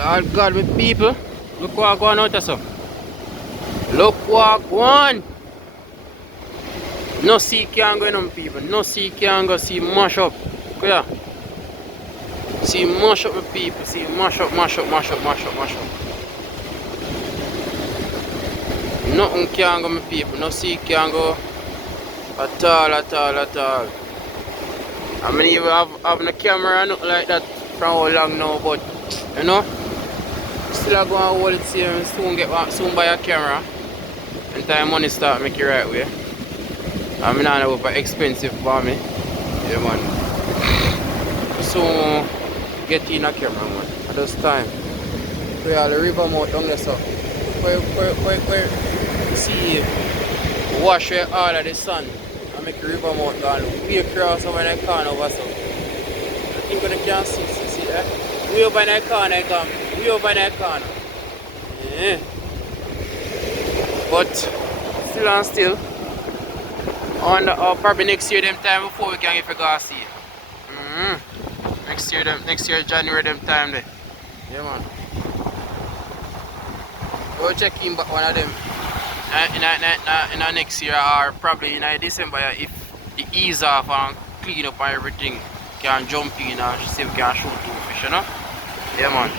Lord God, my people. Look what going out there, so. Look what going. No sea can go in, people. No sea can go. See mash up. Yeah. See mash up, my people. See mash up, mash up, mash up, mash up, mash up. Nothing can go, my people. No sea can go at all, at all, at all. I mean, even have a camera and nothing like that from how long now, but you know, still I go and hold it here and soon buy a camera. And time money start make it right way. I mean, I know it's expensive for me. Yeah, man. So get in a camera, man. At this time, we are the river mouth down there, so where see wash away all of the sun and make the river mouth gone way across over that corner over so. I think you can see that? Way over that corner, come. Way over that corner. Yeah. But still and still, on the, probably next year them time before we can get to go see it. Next year January them time there. Yeah, man. We'll check in back one of them in next year or probably in December if the ease off and clean up and everything can jump in and see if we can shoot two fish, you know? Yeah, man.